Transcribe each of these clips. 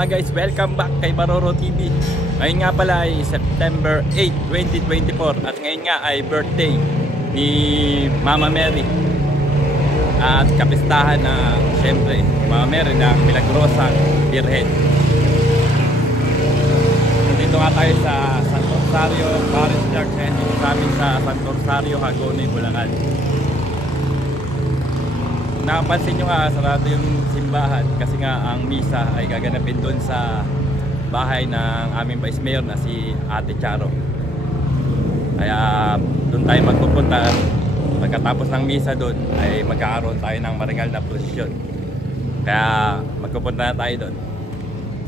mga guys, welcome back kay Baroro TV. Ngayon nga pala ay September 8, 2024 at ngayon nga ay birthday ni Mama Mary. At kapistahan na siyempre Mama Mary ng Milagrosang Birhen. Dito nga tayo sa Santo Rosario Parish Church, dito sa amin sa Santo Rosario, Hagonoy, Bulacan. Napansin nyo nga, sarado yung simbahan kasi nga ang misa ay gaganapin doon sa bahay ng aming Vice Mayor na si Ate Charo. Kaya doon tayo magpupunta. Pagkatapos ng misa doon ay magkakaroon tayo ng maringal na prosesyon. Kaya magpupunta na tayo doon.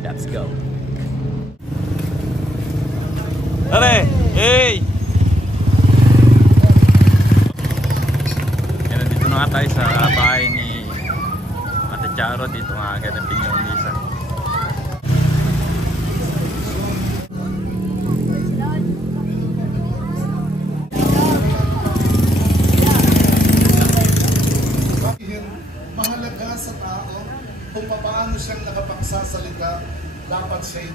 Let's go. Tare! Hey! Yan, dito na nga tayo sa bahay ni Ate Charo. Dito nga ganapin yung misa. Mahalaga sa tao kung paano siyang nakapagsasalita, dapat siya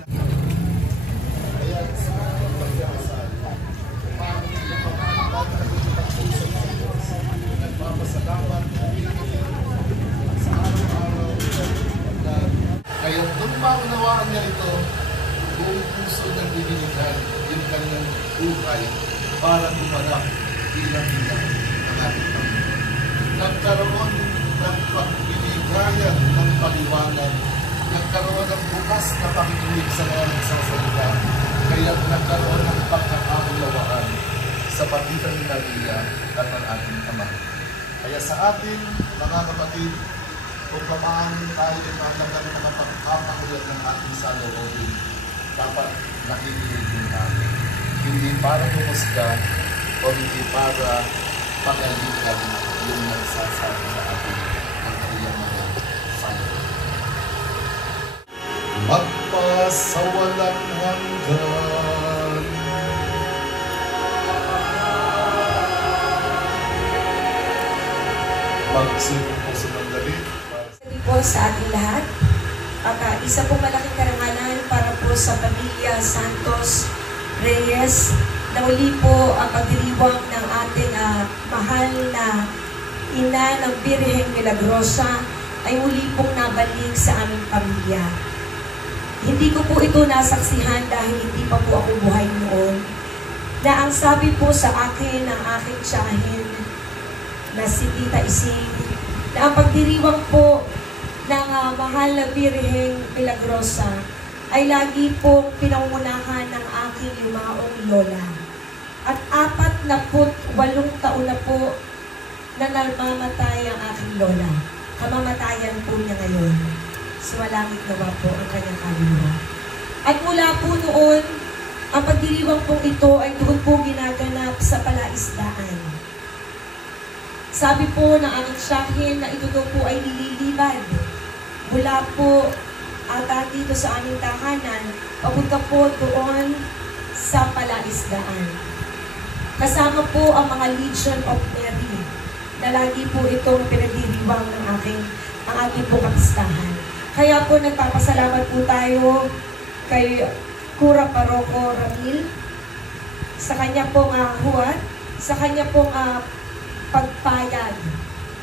kaya sa pagkakasal, paano tayo nakapagpuso sa Diyos, nagpapasalamat sa araw-araw na kaya doon maunawaan niya ito, buong puso ng diniligan yung kanyang buhay para gumanap bilang ng ating Panginoon. Nagkaroon ng pagpiligayan ng paliwanag, nagkaroon ng bukas na pakikinig sa mga nagsasalita, kaya nagkaroon ng pagkakaunawaan sa pagitan ni Maria at ng ating Ama. Kaya sa atin, mga kapatid, kung paano tayo ay mahalaga ng mga pagkakahulat ng ating saloobin, dapat nakikinig din natin. Hindi para humusga o hindi para pagalitan yung nagsasabi sa atin ang kanyang mga salita. Magpasawalang hanggan. Magsimong po sa mandali. Sabi po sa ating lahat, at isa pong malaking karangalan para po sa pamilya Santos Reyes na muli po ang pagdiriwang ng ating mahal na ina ng Birheng Milagrosa ay muli pong nabalik sa aming pamilya. Hindi ko po ito nasaksihan dahil hindi pa po ako buhay noon, na ang sabi po sa akin ng aking tiyahin na si Tita Ising, na ang pagdiriwang po ng mahal na Birheng Milagrosa ay lagi pong pinangunahan ng aking yumaong lola. At 48 taon na po na namamatay ang aking lola. Kamamatayan po niya ngayon. Sumalangit nawa po ang kanyang kaluluwa. At mula po noon, ang pagdiriwang pong ito ay doon po ginaganap sa palaisdaan. Sabi po ng aming tiyahin na ito daw po ay nililibad. Mula po ata dito sa aming tahanan, papunta po doon sa palaisdaan. Kasama po ang mga Legion of Mary na lagi po itong pinagdiriwang ng ang ating po kapistahan. Kaya po nagpapasalamat po tayo kay Cura Paroko Ramil sa kanya pong huwad, sa kanya pong pagpayag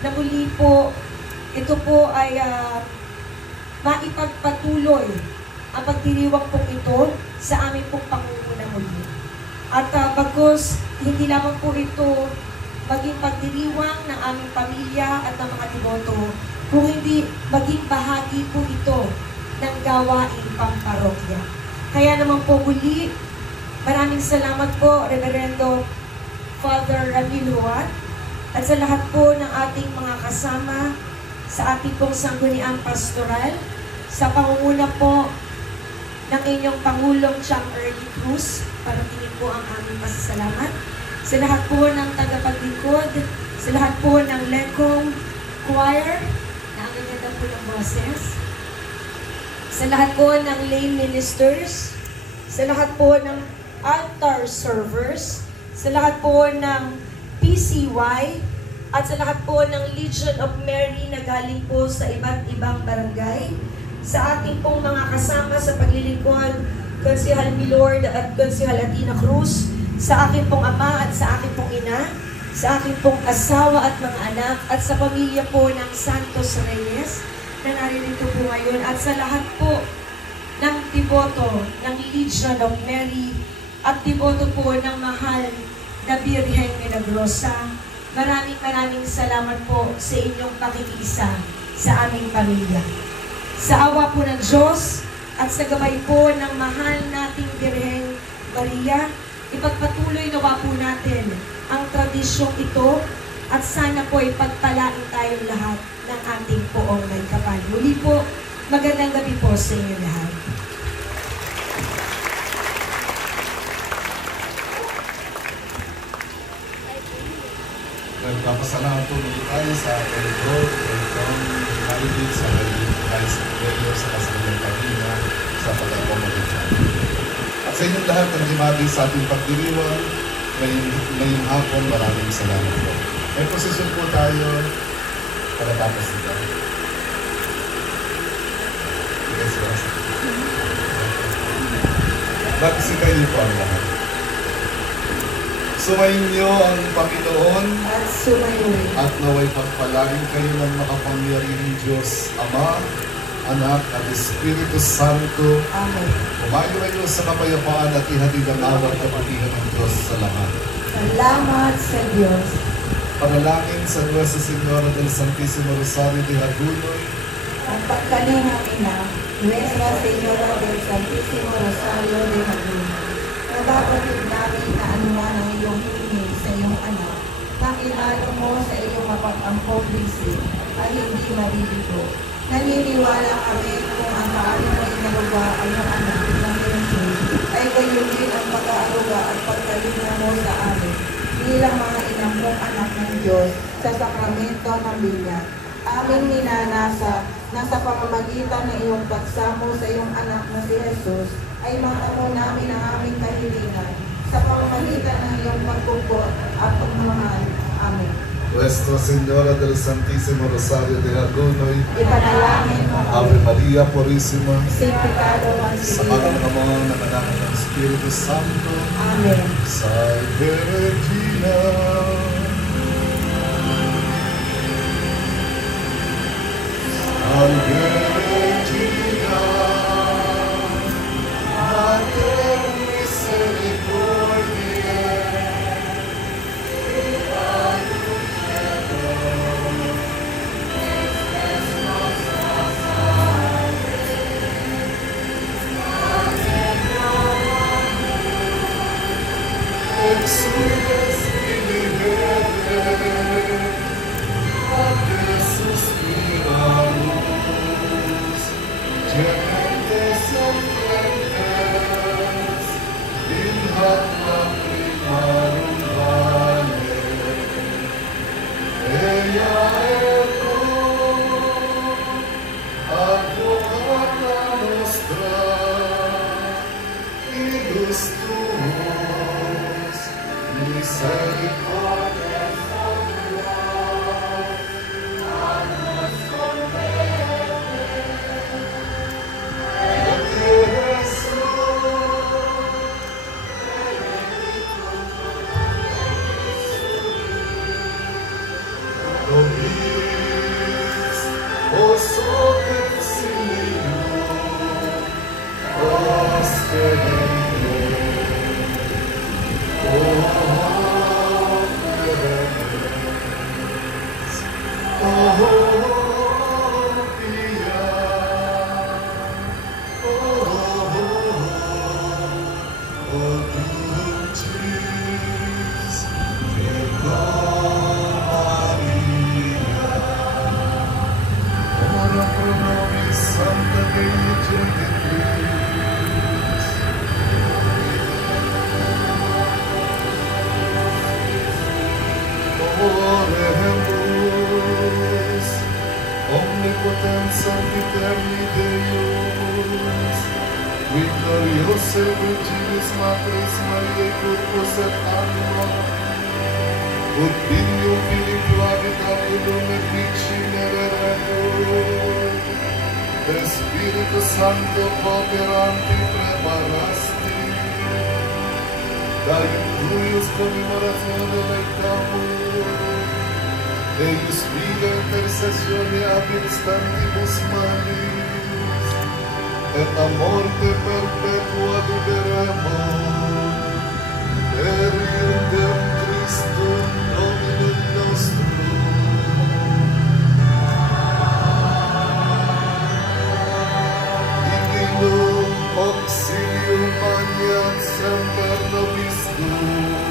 na muli po ito po ay maipagpatuloy ang pagdiriwang pong ito sa aming pong pangunguna muli. At bagkus, hindi lamang po ito maging pagdiriwang ng aming pamilya at ng mga deboto, kung hindi maging bahagi po ito ng gawaing pamparokya. Kaya naman po muli, maraming salamat po, Reverendo Father Ramil Huat, at sa lahat po ng ating mga kasama sa ating pong sangguniang pastoral, sa pangunguna po ng inyong Pangulong Chang Early Cruz, para tingin po ang aming pasasalamat. Sa lahat po ng tagapaglingkod, sa lahat po ng Lekong Choir, na ang ganda po ng boses, sa lahat po ng lay ministers, sa lahat po ng altar servers, sa lahat po ng PCY, at sa lahat po ng Legion of Mary na galing po sa iba't ibang barangay, sa ating pong mga kasama sa paglilingkod, Konsehal Milord at Konsehal Atina Cruz, sa aking pong ama at sa aking pong ina, sa aking pong asawa at mga anak, at sa pamilya po ng Santos Reyes na naririto po ngayon, at sa lahat po ng tiboto ng Legion of Mary at tiboto po ng mahal na Birhen Milagrosa. Maraming salamat po sa inyong pakikiisa sa aming pamilya. Sa awa po ng Diyos at sa gabay po ng mahal nating Birhen Maria, ipagpatuloy nawa po natin ang tradisyong ito at sana po ipagpalain tayong lahat ng ating poong may kapal. Muli po, magandang gabi po sa inyo lahat. Nagpapasalamat po muli tayo sa ating Lord, welcome, naligid sa Vice Mayor sa kasalulang kanina sa pag-accommodate natin. At sa inyong lahat ng himagi sa ating pagdiriwang, ngayong hapon, maraming salamat po. May posisyon po tayo para tapos nito. Yes, yes. Bagsikayin po ang lahat. Sumainyo ang Panginoon At sumayoy. at naway pagpalain kayo ng makapangyarihang Diyos, Ama, Anak at Espiritu Santo. Amen. Kumayo kayo sa kapayapaan at ihatid ang awa at kapatihan ng Diyos sa lahat. Salamat sa Diyos. Panalangin sa Nuestra Señora del Santísimo Rosario de Agunoy, Ang pagkalingang ina, Nuestra Señora del Santísimo Rosario de Jesús, nababatid namin na anuman ang iyong hiling sa iyong anak, pakilalo mo sa iyong mapag-angkong bisi ay hindi maliligo. Naniniwala kami kung ang paano mo inaruga ang iyong anak ng Jesus ay gayon din ang pag-aaruga at pagkalinga mo sa amin bilang mga inamong anak ng Diyos sa sakramento ng binyag. Aming ninanasa na sa pamamagitan ng iyong pagsamo sa iyong anak na si Jesus ay matamo namin ang aming kahilingan sa pamamagitan ng iyong pagkuko at pagmamahal. Amen. Nuestra Señora del Santísimo Rosario de Agunoy, Ipanalangin mo Ave Maria Purísima, sin pecado sa concebido. mga mga nanganak ng Espiritu Santo, Amen. Salve Regina. Salve Regina, Mater Misericordiae, exudes ilibere, ade suspiramus, gentes sentientes, in hac lacrimarum vale, ea ergo, advocata nostra, ilus tuus, misericordia Nobis, oso exilio, osperende, Santa Virgin de Cruz, oremus, omnipotens sempiterni Deus, victoriose Virginis Matris Mariae Corpus et Anima, ut Filium Filii Flavit Apulum et Vicine Redentor, Espíritu Santo cooperante preparaste, dahin cuyos conmemorazione laicamur, Deus viga intercessione ab instantibus manis, et a morte perpetua liberemur, per Deum Christum Dominum nostrum. Auxilium magnat semper nobiscum.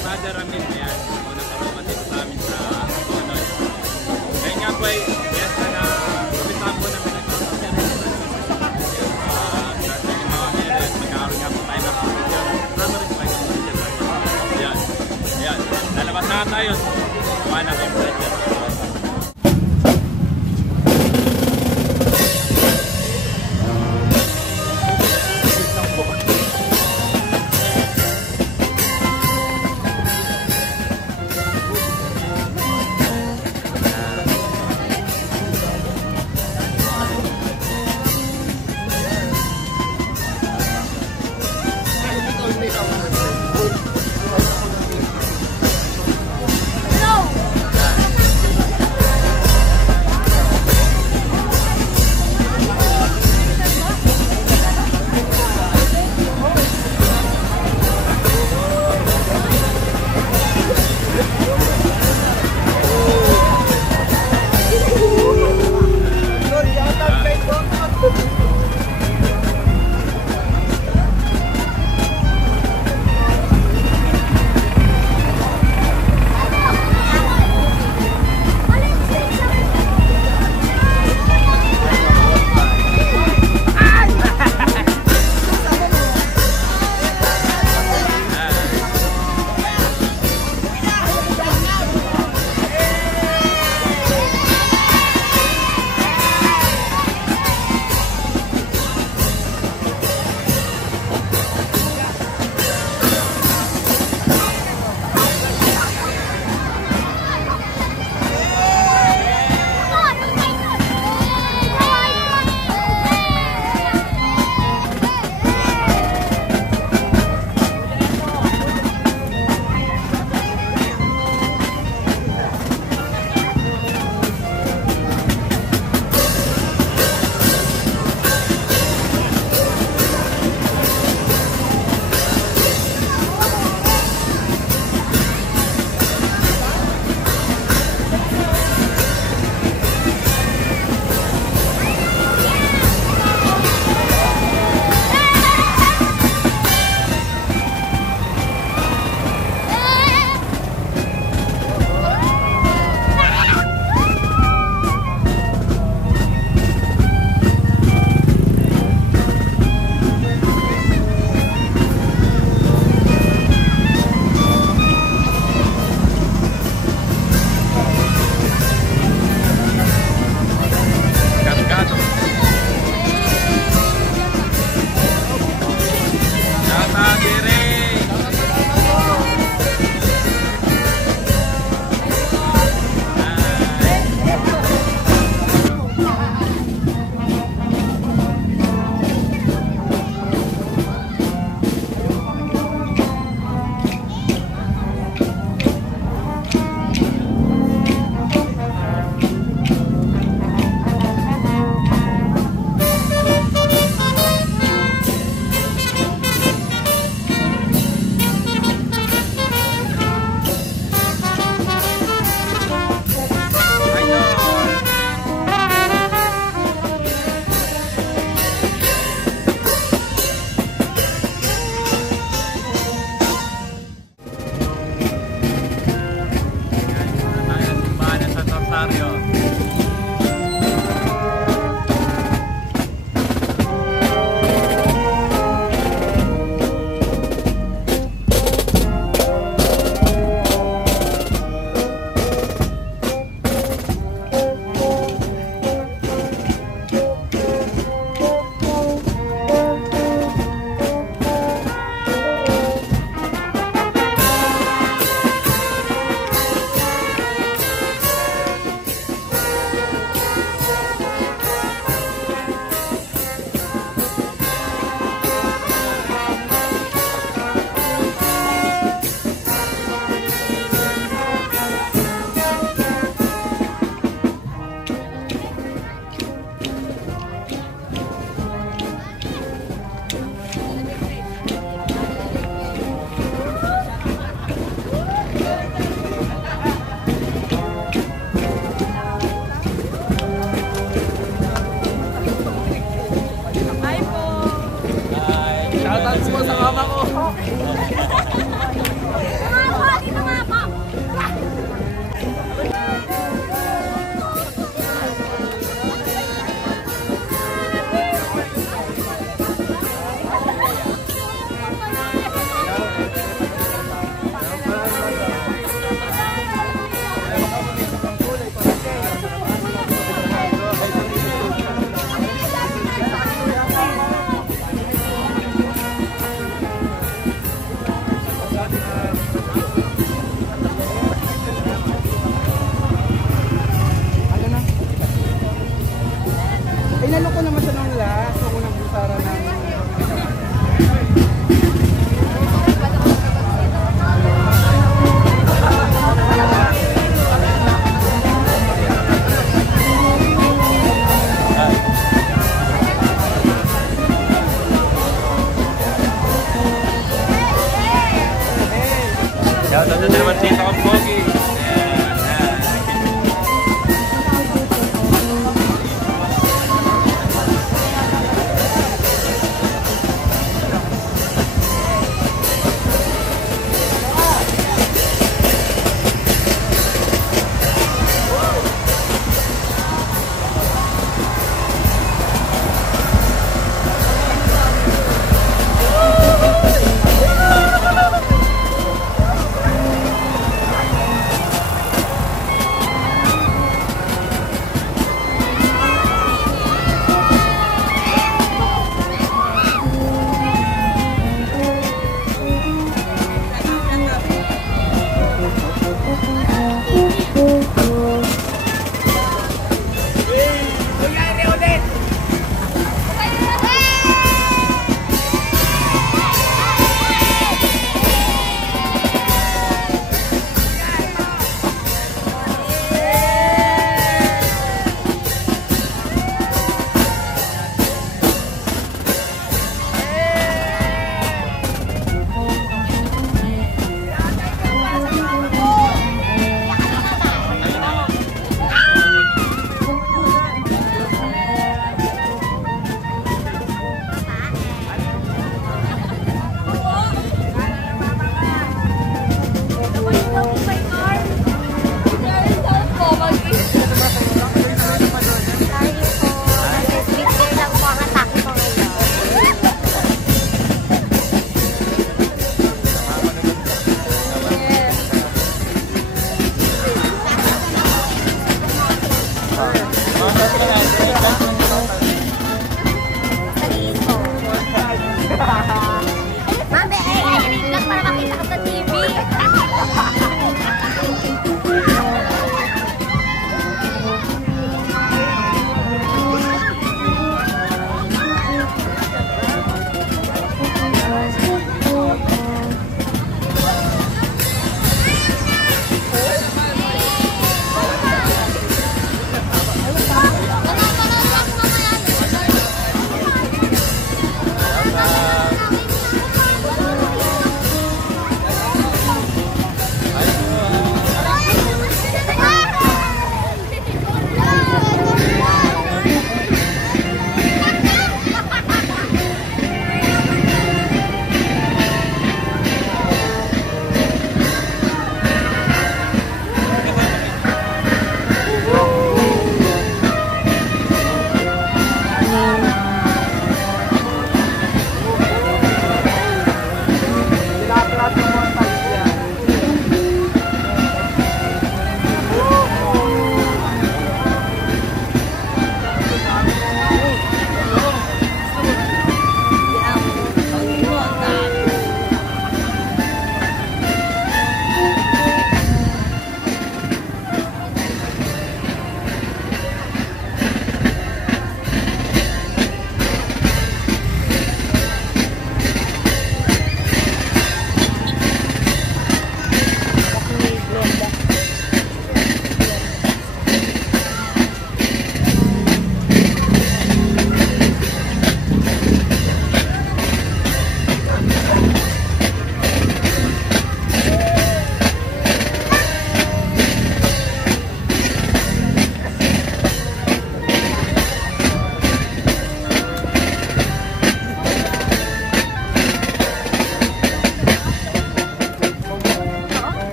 Father Ramil, ayan, unang karoon dito sa amin sa Tonoy. Kaya nga po ay, yes, na kumisahan po namin ang mga magkakaroon nga po tayo ng primary spike. Ayan, ayan, lalabas na tayo. Kuha na kayo pressure. Shoutout po sa mama ko. Inano ko naman siya nung last, nung unang busara ng... Shoutout na naman dito ang Pogi.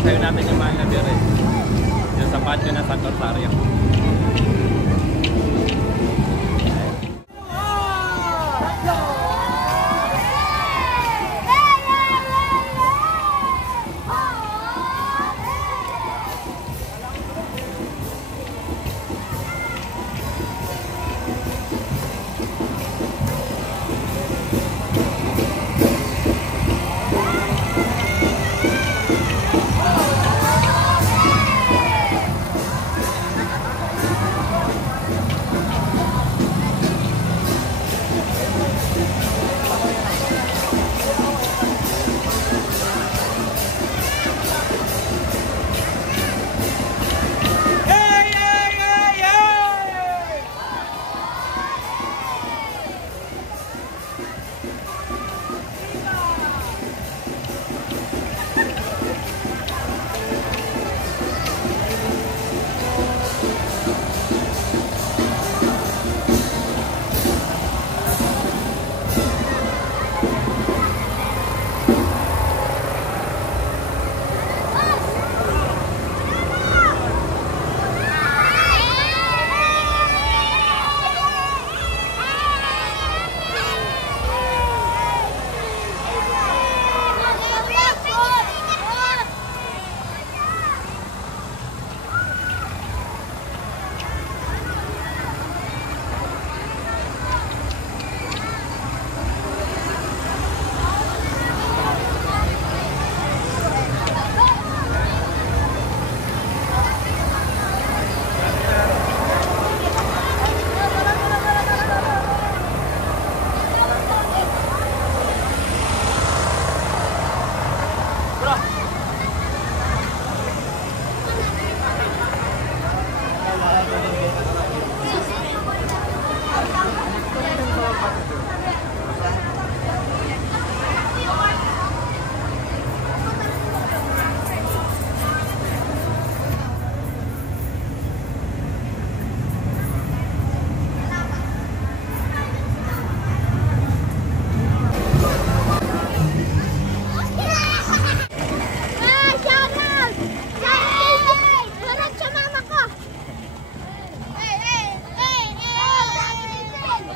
isasayo natin yung Mahal na Birhen. Yung sa patio ng San Rosario.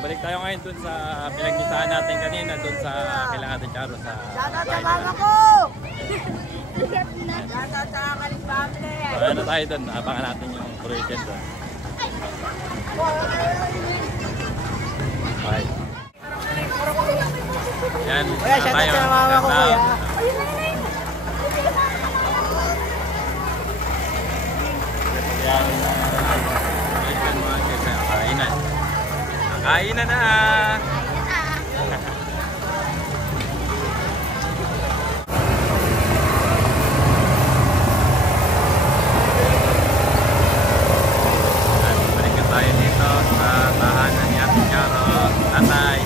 Balik tayo ngayon dun sa pinagkitaan natin kanina dun sa kailang Ate Charo sa Shoutout sa mama ko! Shoutout sa Kalis family! ano tayo dun, abangan natin yung operation dun. Okay. Yan, Kuya, shoutout sa mama ko, kuya. Yan. Yan mga kaya kainan. Kainan na! Balik na tayo dito sa tahanan ni Ate Charo, Tatay.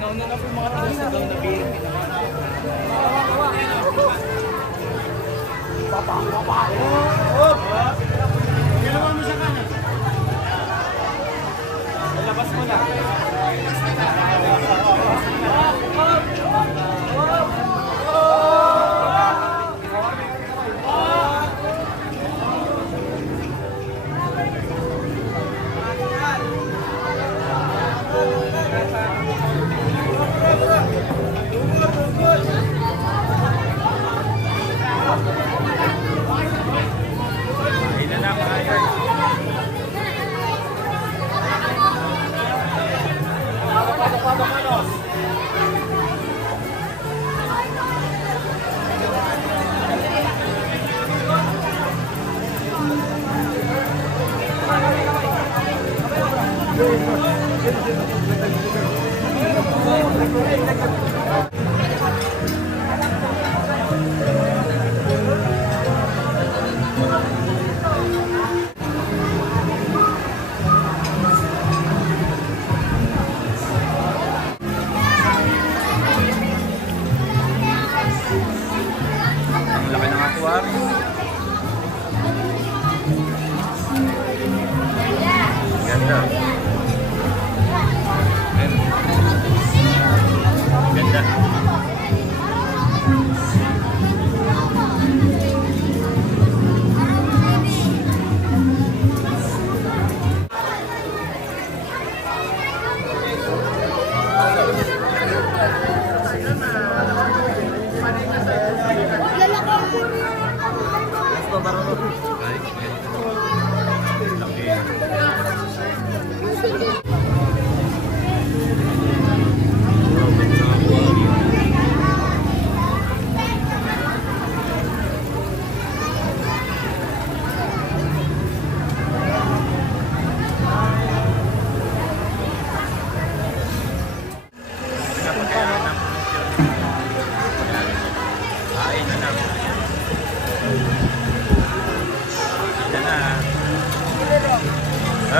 Nauna na po yung mga taga-sagaw na beer. Ginawa mo sa kanan. Labas mo na.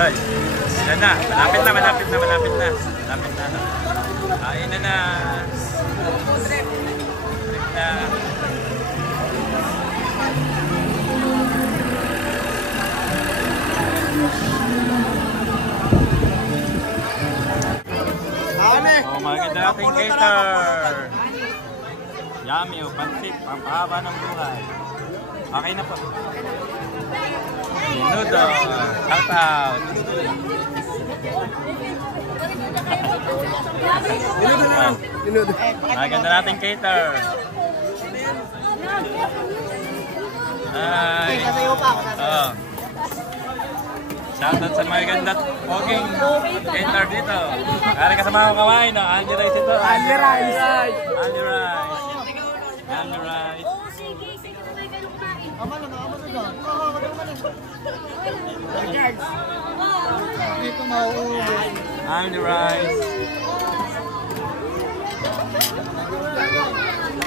Ay, yan na. Malapit na. Malapit na. Kain na. Trip na. Oh, maganda ating cater. Yummy, pansit, pampahaba ng buhay. Okay na po. Minudo, shout out. Maganda nating cater. Ay. Oh. Shoutout sa mga ganda poging cater dito. Kaya kasama ko kawain, no? Andy Rice ito. Andy Rice. Andy Rice.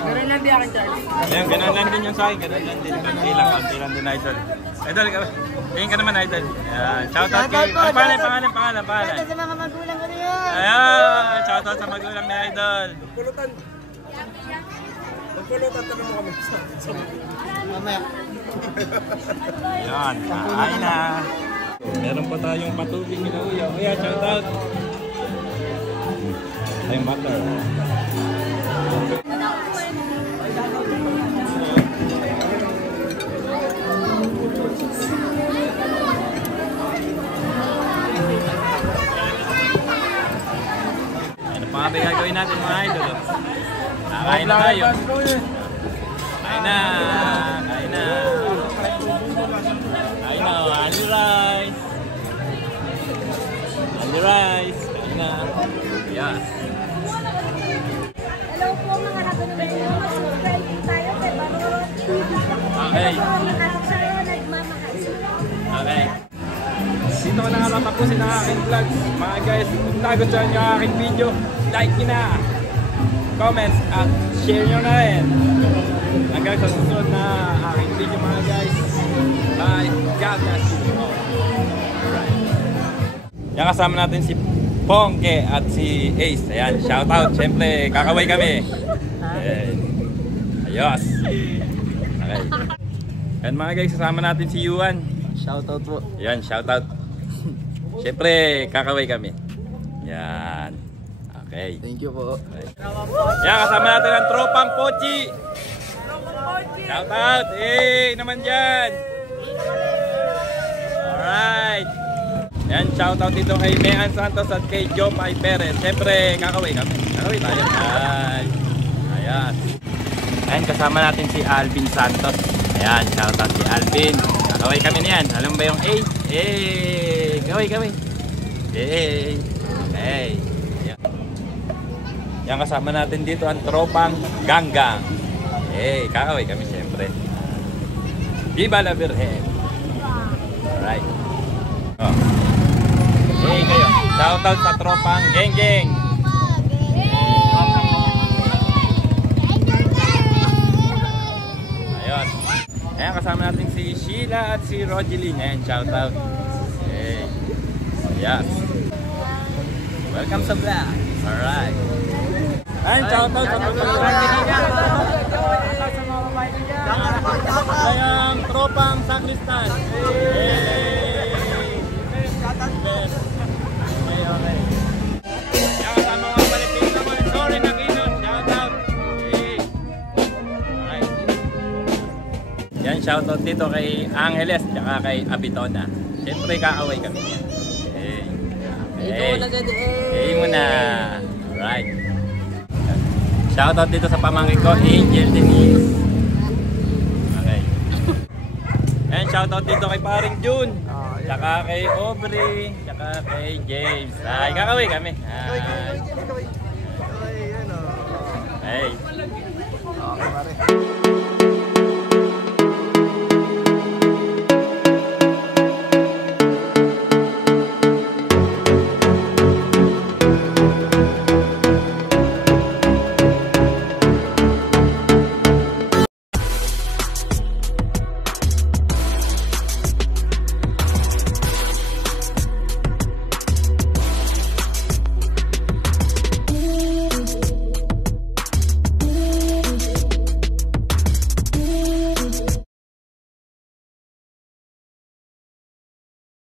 Ganun lang di akin, Charles. Ayun, ganun lang din yung sa akin. Ganun lang din. Konti lang din, Idol. Idol, tingin ka naman, Idol. Shoutout kay... Pangalan. Shoutout sa mga magulang ko niya. Ayan, shoutout sa magulang ni Idol. Magpulutan, tanong mo kami. Mamaya. Ayan, kain na. Meron pa tayong patubig nila, Uya. Uya, shoutout. Tayong butter. Ano pa nga gagawin natin mga idol? Kain na tayo. Kain na. Andy Rice. Kain na. Yes. Hello po mga nagano-ano, mag-subscribe din tayo kay Barorot TV. Okay. Nagmamahal. Okay. Dito ko nakatapusin ang aking vlog. Mga guys, kung nagustuhan nyo ang aking video, like nyo na, comments at share nyo na rin. Hanggang sa susunod na aking video mga guys. Bye. God bless you. Alright. Yan, kasama natin si Pongke at si Ace. Ayan, shoutout. Siyempre, kakaway kami. Ayan. Ayos. Okay. Yan mga guys, kasama natin si Yuan. Shoutout po. Yan, shoutout. Siyempre, kakaway kami. Yan. Okay. Thank you po. Okay. Yan, kasama natin ang tropang Pochi. Shoutout. Naman dyan. Alright. Yan, shoutout dito kay Mehan Santos at kay Jomay Perez. Siyempre, kakaway kami. Kakaway tayo. Ayan. Ayan, kasama natin si Alvin Santos. Ayan, shoutout si Alvin. Kakaway kami niyan. Alam mo ba yung A? Kaway. Okay. Yan, kasama natin dito ang tropang Ganggang. Kakaway kami siyempre. Viva la Virgen. Alright. Oh. Kayo. Shoutout sa tropang Geng-Geng. Ayun. Ayan, kasama natin si Sheila at si Rogeline. Ayan, shoutout. Yes. Welcome sa vlog. Alright. Ayan, shoutout sa Ayan, tropang Sakristan. Okay. Yan, kasama mga palipin naman. Sorry, Nakinos. Shoutout. Alright. Yan, shoutout dito kay Angeles tsaka kay Abitona. Siyempre, kakaway kami yan. Muna. Alright. Shoutout dito sa pamangkin ko, Angel Denise. Okay. And shoutout dito kay paring June. Tsaka kay Aubrey. Tsaka kay James. Ay, kakaway kami. Hey. Okay, pare.